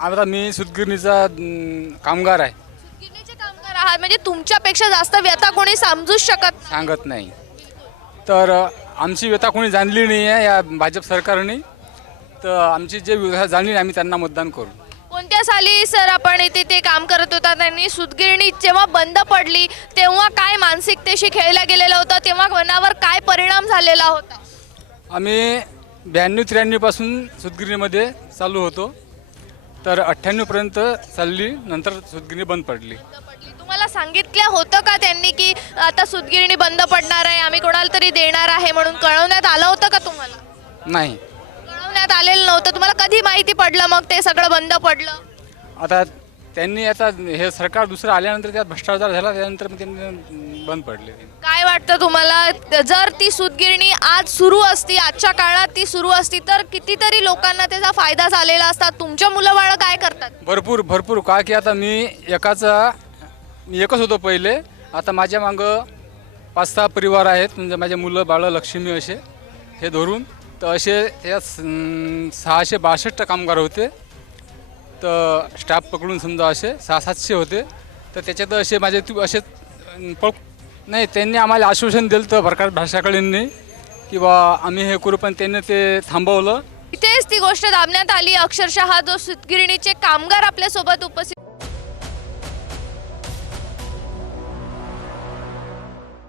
आता मी सुतगिरणीचा अं, कामगार आहे. गिरणीचे कामगार आहात. म्हणजे तुमच्यापेक्षा जास्त व्यथा कोणी समजूच शकत नाही. सांगत नाही. तर अं, आमची व्यथा कोणी जाणली नाही आहे या भाजप सरकारने. तर आमची जे व्यथा जाणली आम्ही त्यांना मतदान करू. कोणत्या साली सर आपण इथे ते काम करत होता त्यांनी सुतगिरणी जेव्हा बंद पडली तेव्हा काय मानसिकतेशी खेळला गेलेला होता तेव्हा मनावर काय परिणाम झालेला होता? आम्ही ब्याण्णव त्र्याण्णवपासून सुतगिरणीमध्ये चालू होतो. तर अठ्ठ्याण्णवपर्यंत चालली नंतर सुतगिरणी बंद पडली. तुम्हाला सांगितलं होतं का त्यांनी की आता सुतगिरणी बंद पडणार आहे आम्ही कोणाला तरी देणार आहे म्हणून कळवण्यात आलं होतं का तुम्हाला? नाही. कळवण्यात आलेलं नव्हतं. तुम्हाला कधी माहिती पडलं मग ते सगळं बंद पडलं? आता त्यांनी आता हे सरकार दुसरं आल्यानंतर त्यात भ्रष्टाचार झाला त्यानंतर मग त्यांनी बंद पडले. काय वाटतं तुम्हाला? जर ती सूतगिरणी आज सुरू असती आजच्या काळात ती सुरू असती तर कितीतरी लोकांना त्याचा फायदा झालेला असता. तुमच्या मुलं काय करतात? भरपूर भरपूर. का की आता मी एकाचा मी एकच होतो पहिले. आता माझ्या मागं पाच सहा परिवार आहेत. म्हणजे माझे मुलं बाळं लक्ष्मी असे. हे धरून. तर असे या सहाशे बासष्ट कामगार होते. तर स्टाफ पकडून समजा असे सहा सातशे होते. तर त्याच्यात असे माझे तू असे पळ नाही त्यांनी आम्हाला आश्वासन दिलं तर भरकार भाषाकडेंनी की बा आम्ही हे करू. पण त्यांनी ते थांबवलं. गोष्ट दाबण्यात आली. अक्षरशः हा जो सुतगिरणीचे कामगार आपल्यासोबत उपस्थित